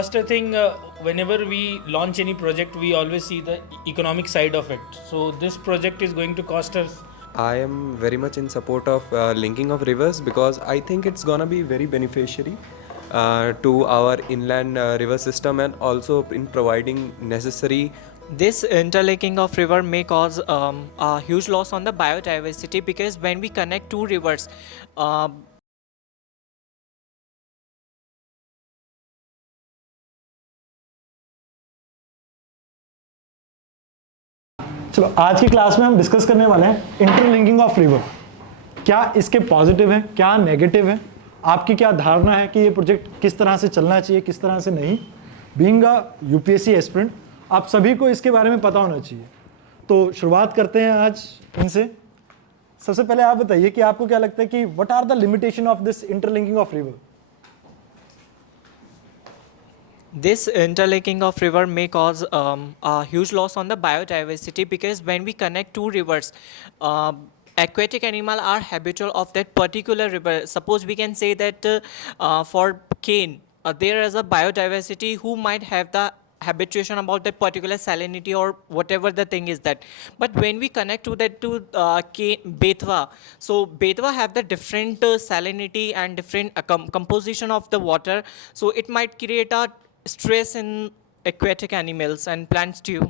First, I think whenever we launch any project, we always see the economic side of it. So this project is going to cost us. I am very much in support of linking of rivers because I think it's gonna be very beneficiary to our inland river system and also in providing necessary. This interlinking of river may cause a huge loss on the biodiversity, because when we connect two rivers, चलो आज की क्लास में हम डिस्कस करने वाले हैं interlinking of river. क्या इसके पॉजिटिव है, क्या नेगेटिव है, आपकी क्या धारणा है कि ये प्रोजेक्ट किस तरह से चलना चाहिए, किस तरह से नहीं। बीइंग अ यूपीएससी एस्पिरेंट आप सभी को इसके बारे में पता होना चाहिए। तो शुरुआत करते हैं आज इनसे। सबसे पहले आप बताइए कि आपको क्या लगता है कि what are the limitation of this interlinking of river. this interlinking of river may cause a huge loss on the biodiversity, because when we connect two rivers, aquatic animal are habitual of that particular river. Suppose we can say that for cane, there is a biodiversity who might have the habituation about that particular salinity or whatever the thing is that. But when we connect to that to Betwa, so Betwa have the different salinity and different composition of the water, so it might create a stress in aquatic animals and plants too.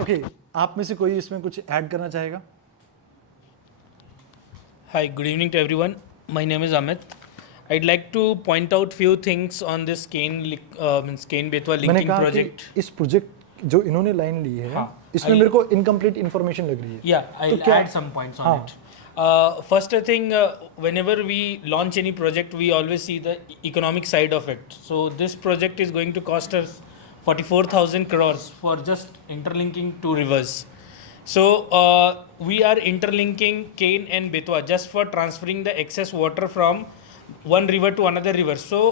Okay, आप में से कोई इसमें कुछ ऐड करना चाहेगा? Hi, good evening to everyone. My name is Amit. I'd like to point out few things on this Cane Betwa मैंने linking कहा project. कि इस प्रोजेक्ट जो इन्होंने लाइन ली है, हाँ, इसमें मेरे को इनकम्प्लीट इन्फॉर्मेशन लग रही है। Yeah, I'll क्या- add some points on हाँ. it. First, I think whenever we launch any project, we always see the economic side of it. So this project is going to cost us 44,000 crores for just interlinking two rivers. So we are interlinking Cane and Betwa just for transferring the excess water from one river to another river. So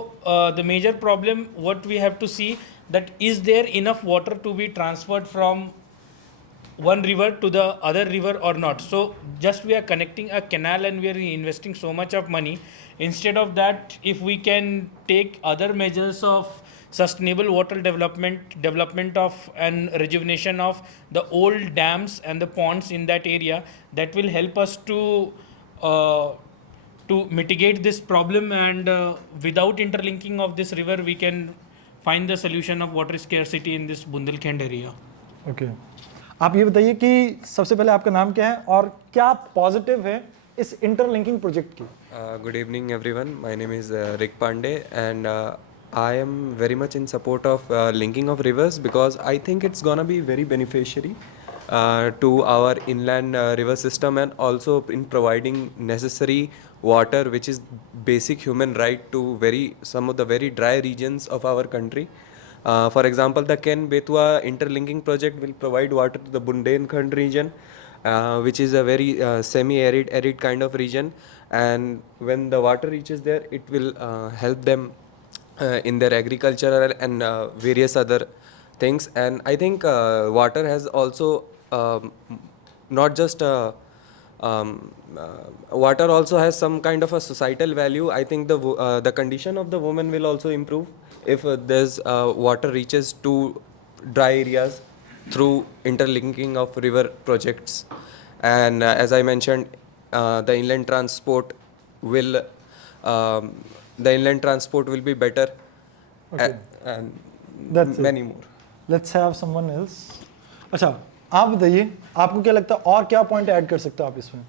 the major problem what we have to see, that is there enough water to be transferred from one river to the other river or not. So just we are connecting a canal and we are investing so much of money. Instead of that, if we can take other measures of sustainable water development of and rejuvenation of the old dams and the ponds in that area, that will help us to mitigate this problem, and without interlinking of this river we can find the solution of water scarcity in this Bundelkhand area. Okay, आप ये बताइए कि सबसे पहले आपका नाम क्या है और क्या पॉजिटिव है इस इंटरलिंकिंग प्रोजेक्ट की। Good evening, everyone. My name is Rick Pandey, and I am very much in support of linking of rivers because I think it's gonna be very beneficiary to our inland river system and also in providing necessary water, which is basic human right to some of the very dry regions of our country. For example, the Ken Betwa interlinking project will provide water to the Bundelkhand region, which is a very semi-arid kind of region. And when the water reaches there, it will help them in their agricultural and various other things. And I think water has also not just water also has some kind of a societal value. I think the condition of the woman will also improve if there's water reaches to dry areas through interlinking of river projects. And as I mentioned, the inland transport will be better. Okay. And That's it. many more. Let's have someone else. अच्छा, आप बताइए आपको क्या लगता है और क्या point add कर सकते हो आप इसमें।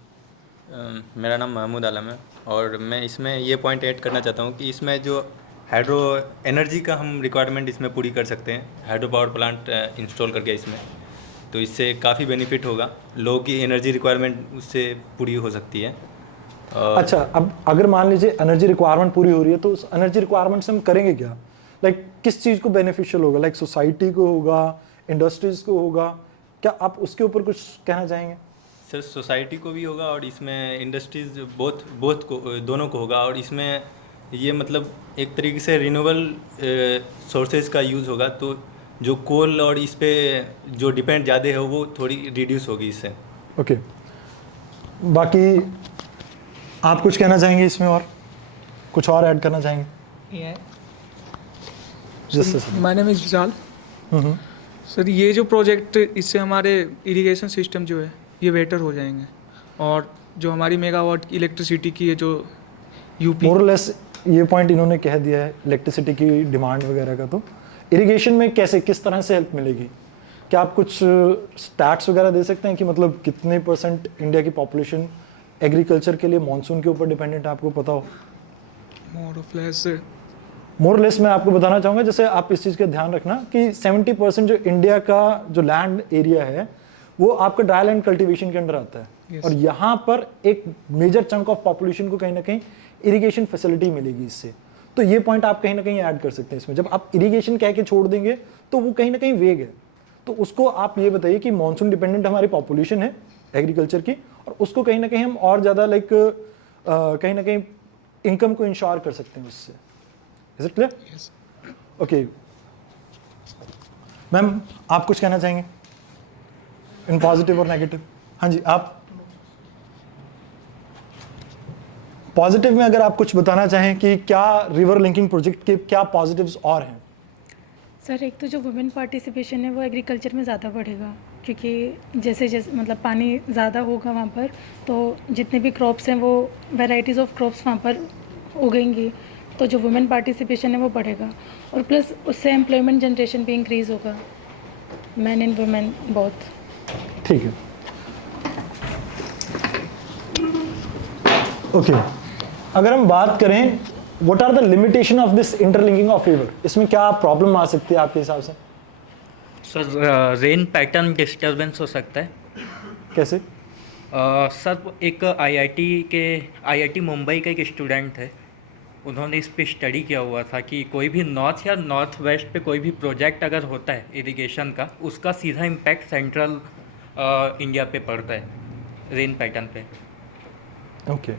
मेरा नाम महमूद आलम है और मैं इसमें ये पॉइंट ऐड करना चाहता हूँ कि इसमें जो हाइड्रो एनर्जी का हम रिक्वायरमेंट इसमें पूरी कर सकते हैं, हाइड्रो पावर प्लांट इंस्टॉल करके इसमें, तो इससे काफ़ी बेनिफिट होगा, लोगों की एनर्जी रिक्वायरमेंट उससे पूरी हो सकती है। अच्छा, अब अगर मान लीजिए एनर्जी रिक्वायरमेंट पूरी हो रही है तो उस एनर्जी रिक्वायरमेंट से हम करेंगे क्या? लाइक किस चीज़ को बेनिफिशियल होगा? लाइक सोसाइटी को होगा, इंडस्ट्रीज़ को होगा? क्या आप उसके ऊपर कुछ कहना चाहेंगे? सर, सोसाइटी को भी होगा और इसमें इंडस्ट्रीज बोथ को दोनों को होगा, और इसमें ये मतलब एक तरीके से रिन्यूएबल सोर्सेज का यूज़ होगा, तो जो कोल और इस पे जो डिपेंड ज़्यादा है वो थोड़ी रिड्यूस होगी इससे। ओके, बाकी आप कुछ कहना चाहेंगे इसमें और कुछ और ऐड करना चाहेंगे? जस्ट माय नेम इज़ विशाल। सर ये जो प्रोजेक्ट, इससे हमारे इरिगेशन सिस्टम जो है ये बेटर हो जाएंगे, और जो हमारी मेगावाट की इलेक्ट्रिसिटी की है जो यूपी मोर लेस ये पॉइंट इन्होंने कह दिया है इलेक्ट्रिसिटी की डिमांड वगैरह का। तो इरिगेशन में कैसे, किस तरह से हेल्प मिलेगी? क्या आप कुछ स्टैट्स वगैरह दे सकते हैं कि मतलब कितने परसेंट इंडिया की पॉपुलेशन एग्रीकल्चर के लिए मॉनसून के ऊपर डिपेंडेंट है, आपको पता हो? More of less more less मैं आपको बताना चाहूँगा, जैसे आप इस चीज़ का ध्यान रखना कि 70% जो इंडिया का जो लैंड एरिया है वो आपका ड्राई लैंड कल्टीवेशन के अंडर आता है। Yes. और यहाँ पर एक मेजर चंक ऑफ पॉपुलेशन को कहीं ना कहीं इरिगेशन फैसिलिटी मिलेगी इससे। तो ये पॉइंट आप कहीं ना कहीं ऐड कर सकते हैं इसमें। जब आप इरिगेशन कह के छोड़ देंगे तो वो कहीं ना कहीं वेग है। तो उसको आप ये बताइए कि मॉनसून डिपेंडेंट हमारी पॉपुलेशन है एग्रीकल्चर की, और उसको कहीं ना कहीं हम और ज़्यादा लाइक कहीं ना कहीं इनकम को इंश्योर कर सकते हैं उससे। Is it clear? Okay ma'am, आप कुछ कहना चाहेंगे इन पॉजिटिव और नेगेटिव? हाँ जी, आप पॉजिटिव में अगर आप कुछ बताना चाहें कि क्या रिवर लिंकिंग प्रोजेक्ट के क्या पॉजिटिव्स और हैं? सर एक तो जो वुमेन पार्टिसिपेशन है वो एग्रीकल्चर में ज़्यादा बढ़ेगा, क्योंकि जैसे जैसे मतलब पानी ज़्यादा होगा वहाँ पर, तो जितने भी क्रॉप्स हैं वो वैराइटीज़ ऑफ क्रॉप्स वहाँ पर उगेंगी, तो जो वुमेन पार्टिसिपेशन है वो बढ़ेगा। और प्लस उससे एम्प्लॉयमेंट जनरेशन भी इंक्रीज़ होगा, मैन एंड वुमेन बोथ। ठीक है, ओके। अगर हम बात करें what are the limitation of this interlinking of river, इसमें क्या प्रॉब्लम आ सकती है आपके हिसाब से? सर रेन पैटर्न डिस्टरबेंस हो सकता है। कैसे? सर एक आईआईटी मुंबई का एक स्टूडेंट है, उन्होंने इस पे स्टडी किया हुआ था कि कोई भी नॉर्थ या नॉर्थ वेस्ट पे कोई भी प्रोजेक्ट अगर होता है इरिगेशन का, उसका सीधा इम्पैक्ट सेंट्रल इंडिया पे पड़ता है रेन पैटर्न पे। ओके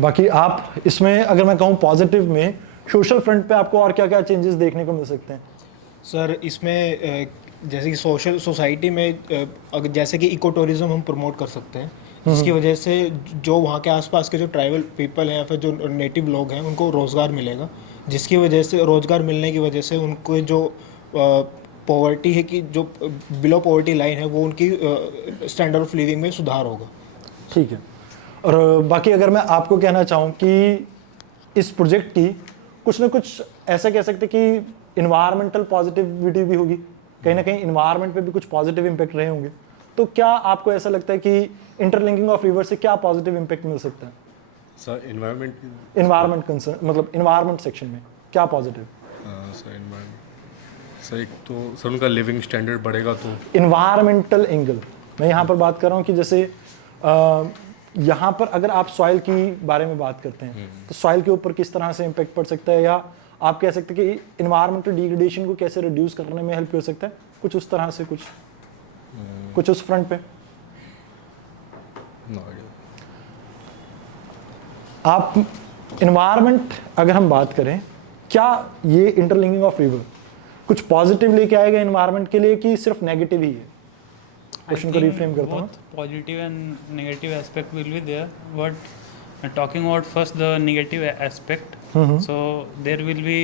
बाकी आप इसमें अगर मैं कहूँ पॉजिटिव में सोशल फ्रंट पे आपको और क्या क्या चेंजेस देखने को मिल सकते हैं? सर इसमें जैसे कि सोसाइटी में अगर जैसे कि इको टूरिज्म हम प्रमोट कर सकते हैं, जिसकी वजह से जो वहाँ के आसपास के जो ट्राइबल पीपल हैं या फिर जो नेटिव लोग हैं उनको रोज़गार मिलेगा, जिसकी वजह से रोज़गार मिलने की वजह से उनको जो पॉवर्टी है कि जो बिलो पॉवर्टी लाइन है वो उनकी स्टैंडर्ड ऑफ लिविंग में सुधार होगा। ठीक है, और बाकी अगर मैं आपको कहना चाहूँ कि इस प्रोजेक्ट की कुछ ना कुछ ऐसा कह सकते कि इन्वायरमेंटल पॉजिटिविटी भी होगी, कहीं ना कहीं इन्वायरमेंट पे भी कुछ पॉजिटिव इम्पैक्ट रहे होंगे, तो क्या आपको ऐसा लगता है कि इंटरलिंकिंग ऑफ रिवर से क्या पॉजिटिव इम्पैक्ट मिल सकता है? सर इन्वायरमेंट कंसर्न मतलब इन्वायरमेंट सेक्शन में क्या पॉजिटिव? सर एक तो सर उनका लिविंग स्टैंडर्ड बढ़ेगा। तो इन्वायरमेंटल एंगल मैं यहाँ पर बात कर रहा हूँ कि जैसे यहाँ पर अगर आप सॉइल की बारे में बात करते हैं तो सॉइल के ऊपर किस तरह से इम्पैक्ट पड़ सकता है, या आप कह सकते हैं कि इन्वायरमेंटल डिग्रेडेशन को कैसे रिड्यूस करने में हेल्प कर सकता है, कुछ उस तरह से, कुछ उस फ्रंट पे आप इन्वायरमेंट अगर हम बात करें, क्या ये इंटरलिंकिंग ऑफ रिवर कुछ पॉजिटिव लेके आएगा इन्वायरमेंट के लिए कि सिर्फ नेगेटिव ही है? क्वेश्चन को रिफ्रेम करता हूँ। Positive and negative aspect will be there. But talking about first the negative aspect, so there will be,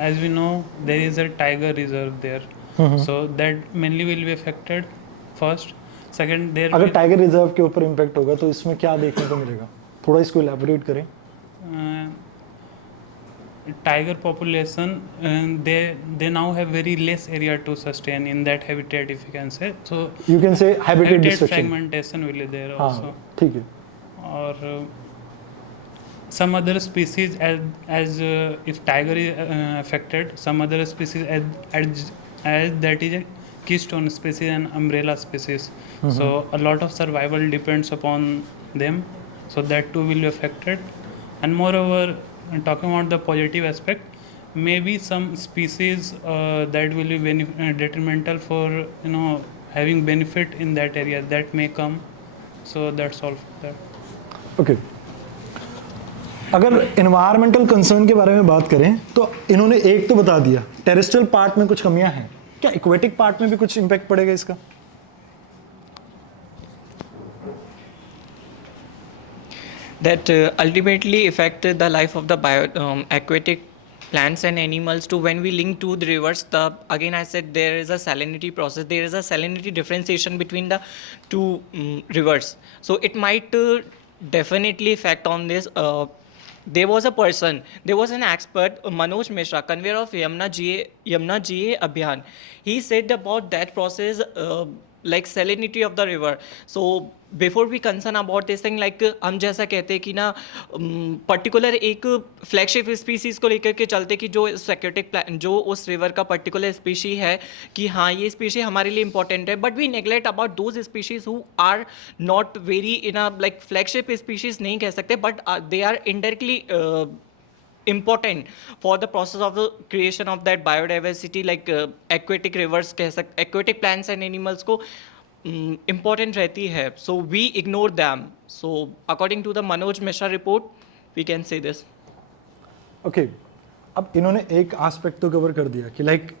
as we know, there is a tiger reserve there. So that mainly will be affected first. Second, there अगर will, tiger reserve के ऊपर इम्पैक्ट होगा तो इसमें क्या देखने को मिलेगा, थोड़ा इसको इलैबोरेट करें। tiger population, they now have very less area to sustain in that habitat, if you can say. So you can say habitat habitat destruction. fragmentation will be there also. हाँ ठीक है, Or some other species as if tiger is affected, some other species as that is a keystone species and umbrella species. So a lot of survival depends upon them, so that too will be affected. And moreover, talking about the positive aspect, maybe some species that will be detrimental for having benefit in that area that may come. So that's all for that. Okay अगर environmental concern के बारे में बात करें तो इन्होंने एक तो बता दिया टेरेस्ट्रियल पार्ट में कुछ कमियां हैं, क्या इक्वेटिक पार्ट में भी कुछ इम्पैक्ट पड़ेगा इसका? that ultimately affect the life of the aquatic plants and animals to when we link to the rivers, the again I said there is a salinity process, there is a salinity differentiation between the two rivers, so it might definitely affect on this. There was a person, there was an expert, Manoj Mishra, convener of Yamuna GA Abhiyan. He said about that process, like salinity of the river. So before we concern about this thing, like हम जैसा कहते हैं कि ना पर्टिकुलर एक flagship species को लेकर के चलते कि जो एक्वेटिक जो उस रिवर का पर्टिकुलर स्पीशी है कि हाँ ये स्पीशी हमारे लिए इंपॉर्टेंट है, but we neglect about those species who are not very in a like flagship species नहीं कह सकते, but they are indirectly important for the process of the creation of that biodiversity, like aquatic rivers कह सकते, aquatic plants and animals को important रहती है, so we ignore them. So according to the Manoj Mishra report we can say this. Okay अब इन्होंने एक एस्पेक्ट तो कवर कर दिया कि लाइक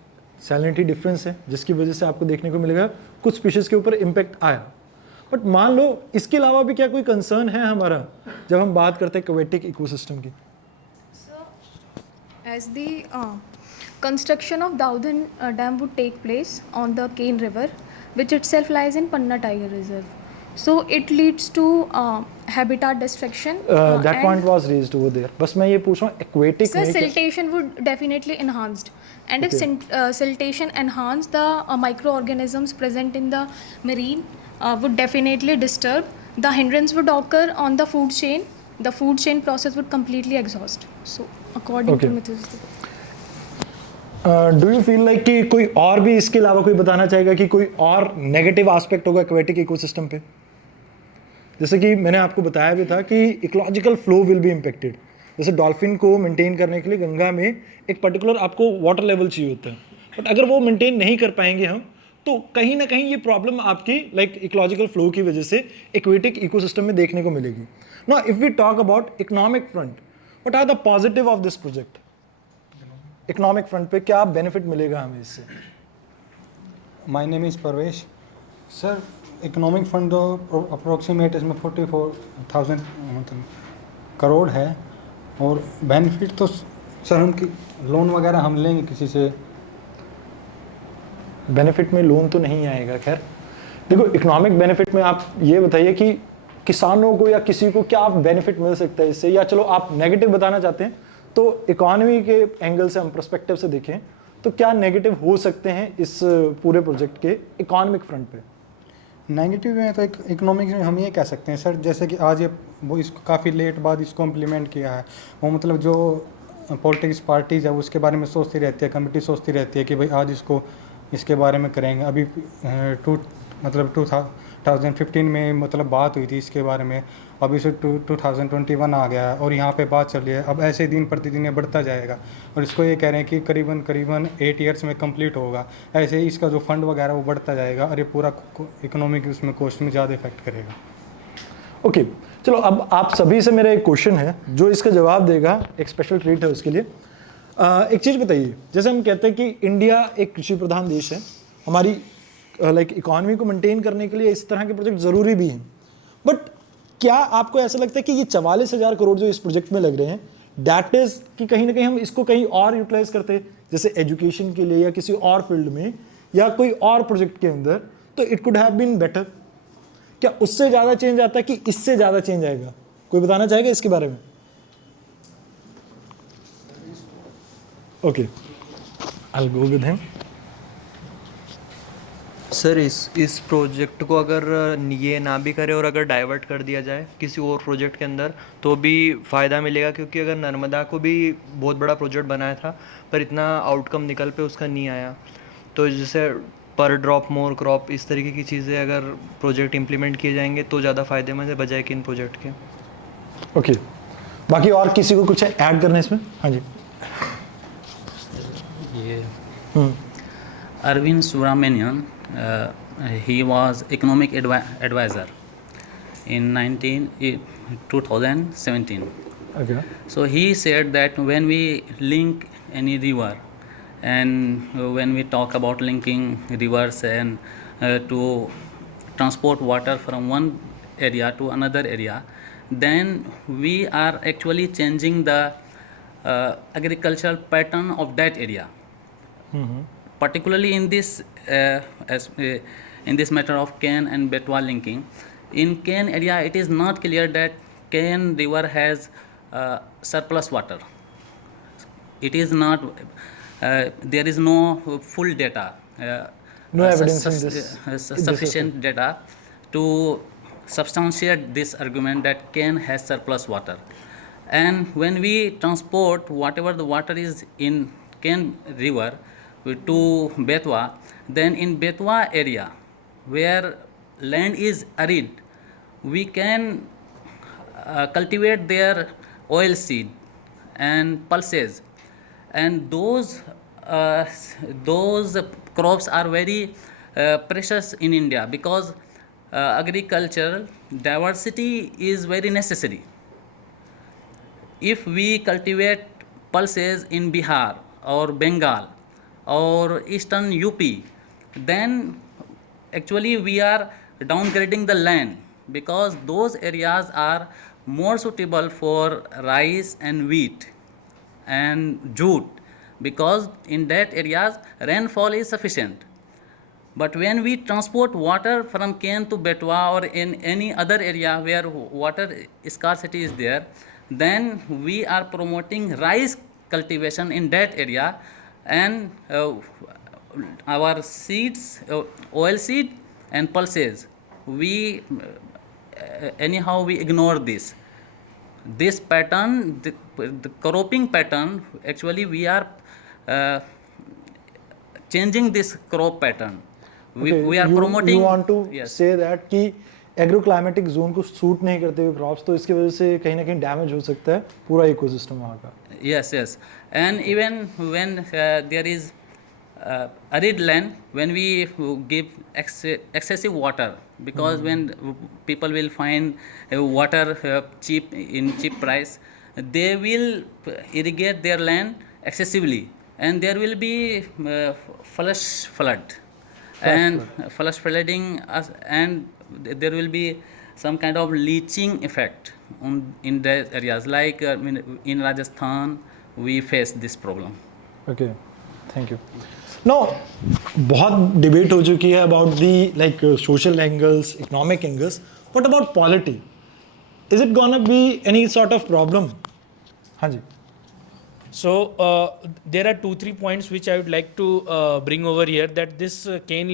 सैलिनिटी डिफरेंस है जिसकी वजह से आपको देखने को मिलेगा कुछ स्पीशीज के ऊपर इम्पैक्ट आया, बट मान लो इसके अलावा भी क्या कोई कंसर्न है हमारा जब हम बात करते हैं एक्वेटिक इकोसिस्टम की? As the construction of Daudhan Dam would take place on the Kane River, which itself lies in Panna Tiger Reserve, so it leads to habitat destruction. That point was raised over there. बस मैं ये पूछ रहा हूँ aquatic So siltation would definitely enhanced, and if siltation enhanced, the microorganisms present in the marine would definitely disturb. The hindrance would occur on the food chain. The food chain process would completely exhaust. So according to Mithis. Do you feel like कि कोई और भी इसके अलावा कोई बताना चाहेगा कि कोई और नेगेटिव एस्पेक्ट होगा एक्वेटिक इकोसिस्टम पे? जैसे कि मैंने आपको बताया भी था कि ecological flow will be impacted. जैसे डॉल्फिन को मेंटेन करने के लिए गंगा में एक पर्टिकुलर आपको वाटर लेवल चाहिए होता है, बट अगर वो मेंटेन नहीं कर पाएंगे हम तो कहीं ना कहीं ये प्रॉब्लम आपकी लाइक इकोलॉजिकल फ्लो की वजह से एक्वेटिक इकोसिस्टम में देखने को मिलेगी। Now if we talk about economic front, what are the positive of this project? Economic front पे क्या बेनिफिट मिलेगा हमें इससे? My name is Parvesh sir. Economic fund तो अप्रोक्सीमेट इसमें 44,000 मतलब करोड़ है, और बेनिफिट तो सर हम लोन वगैरह हम लेंगे किसी से। बेनिफिट में लोन तो नहीं आएगा। खैर देखो, इकोनॉमिक बेनिफिट में आप ये बताइए कि किसानों को या किसी को क्या बेनिफिट मिल सकता है इससे, या चलो आप नेगेटिव बताना चाहते हैं तो इकोनॉमी के एंगल से हम पर्सपेक्टिव से देखें तो क्या नेगेटिव हो सकते हैं इस पूरे प्रोजेक्ट के इकोनॉमिक फ्रंट पे? नेगेटिव में तो इकोनॉमिक्स में हम ये कह सकते हैं सर, जैसे कि आज ये वो इसको काफ़ी लेट बाद इसको इम्प्लीमेंट किया है, वो मतलब जो पॉलिटिक्स पार्टीज़ है वो उसके बारे में सोचती रहती है, कमेटी सोचती रहती है कि भाई आज इसके बारे में करेंगे। अभी 2015 में मतलब बात हुई थी इसके बारे में, अभी से 2021 आ गया है और यहाँ पे बात चल रही है। अब ऐसे दिन प्रतिदिन ये बढ़ता जाएगा और इसको ये कह रहे हैं कि करीबन 8 ईयर्स में कंप्लीट होगा। ऐसे ही इसका जो फंड वगैरह वो बढ़ता जाएगा और ये पूरा इकोनॉमिक उसमें कॉस्ट में ज़्यादा इफेक्ट करेगा। ओके चलो, अब आप सभी से मेरा एक क्वेश्चन है, जो इसका जवाब देगा एक स्पेशल ट्रीट है उसके लिए। एक चीज़ बताइए, जैसे हम कहते हैं कि इंडिया एक कृषि प्रधान देश है, हमारी लाइक इकोनॉमी को मेंटेन करने के लिए इस तरह के प्रोजेक्ट ज़रूरी भी हैं, बट क्या आपको ऐसा लगता है कि ये 44,000 करोड़ जो इस प्रोजेक्ट में लग रहे हैं, दैट इज़ कि कहीं ना कहीं हम इसको कहीं और यूटिलाइज करते हैं, जैसे एजुकेशन के लिए या किसी और फील्ड में या कोई और प्रोजेक्ट के अंदर, तो it could have been better? क्या उससे ज़्यादा चेंज आता है कि इससे ज़्यादा चेंज आएगा? कोई बताना चाहेगा इसके बारे में? Okay, I will go with him. Sir इस प्रोजेक्ट को अगर ये ना भी करे और अगर डाइवर्ट कर दिया जाए किसी और प्रोजेक्ट के अंदर तो भी फ़ायदा मिलेगा, क्योंकि अगर नर्मदा को भी बहुत बड़ा प्रोजेक्ट बनाया था पर इतना आउटकम निकल पे उसका नहीं आया, तो जैसे पर ड्रॉप मोर क्रॉप इस तरीके की चीज़ें अगर प्रोजेक्ट इम्प्लीमेंट किए जाएंगे तो ज़्यादा फ़ायदेमंद है बजाय कि इन प्रोजेक्ट के। ओके, बाकी और किसी को कुछ ऐड करना है इसमें? हाँ जी। ये Arvind Subramanian, he was economic advisor in 2017. Okay. So he said that when we link any river and when we talk about linking rivers and to transport water from one area to another area, then we are actually changing the agricultural pattern of that area. Particularly in this in this matter of Ken and Betwa linking, in Ken area it is not clear that Ken river has surplus water. It is not. There is no full data. No evidence in this. Sufficient data to substantiate this argument that Ken has surplus water. And when we transport whatever the water is in Ken river to Betwa, then in Betwa area where land is arid, we can cultivate their oil seed and pulses, and those crops are very precious in India, because agricultural diversity is very necessary. If we cultivate pulses in Bihar or Bengal or eastern UP, then actually we are downgrading the land, because those areas are more suitable for rice and wheat and jute, because in that areas rainfall is sufficient. But when we transport water from Ken to Betwa or in any other area where water scarcity is there, then we are promoting rice cultivation in that area, and our seeds, oil seed and pulses, we anyhow we ignore this. This pattern, the cropping pattern, actually we are changing this crop pattern. We are promoting. You want to say that कि agroclimatic zone को सूट नहीं करते हुए क्रॉप्स, तो इसकी वजह से कहीं ना कहीं डैमेज हो सकता है पूरा इकोसिस्टम वहाँ का. Yes. And even when there is arid land, when we give excessive water, because when people will find water cheap in cheap price, they will irrigate their land excessively, and there will be flash flooding, and there will be some kind of leaching effect in the areas, like in Rajasthan we face this problem. Okay, thank you. Now, बहुत डिबेट हो चुकी है about the like social angles, economic angles. What about polity? Is it gonna be any sort of problem? हाँ जी. So there are 2-3 points which I would like to bring over here, that this Ken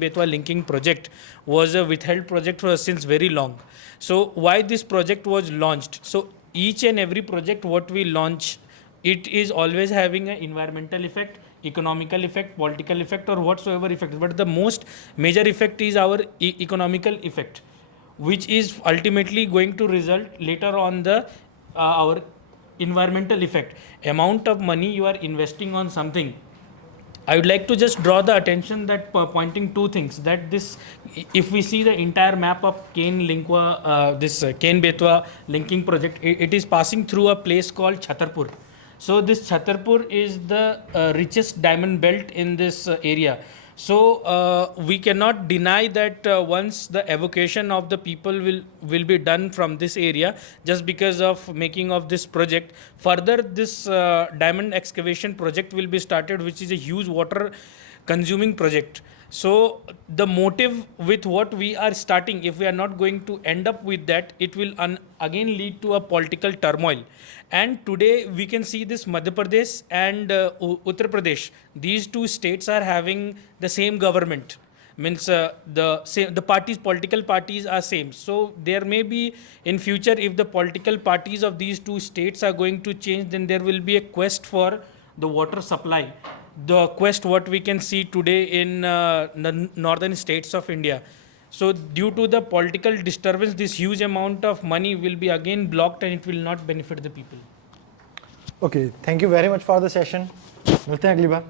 Betwa linking project was a withheld project since very long. So why this project was launched? So each and every project what we launch, it is always having an environmental effect, economical effect, political effect, or whatsoever effect. But the most major effect is our economical effect, which is ultimately going to result later on the our environmental effect. Amount of money you are investing on something, I would like to just draw the attention that pointing two things, that this, if we see the entire map of Ken Betwa linking project, it is passing through a place called Chhatarpur. So this Chhatarpur is the richest diamond belt in this area. So we cannot deny that once the evacuation of the people will be done from this area, just because of making of this project, further this diamond excavation project will be started, which is a huge water consuming project. So the motive with what we are starting, if we are not going to end up with that, it will again lead to a political turmoil. And today we can see this Madhya Pradesh and Uttar Pradesh, these two states are having the same government, means the political parties are same. So there may be in future, if the political parties of these two states are going to change, then there will be a quest for the water supply. The quest what we can see today in the northern states of India. So due to the political disturbance, this huge amount of money will be again blocked, and it will not benefit the people. Okay, thank you very much for the session. मिलते हैं अगली बार.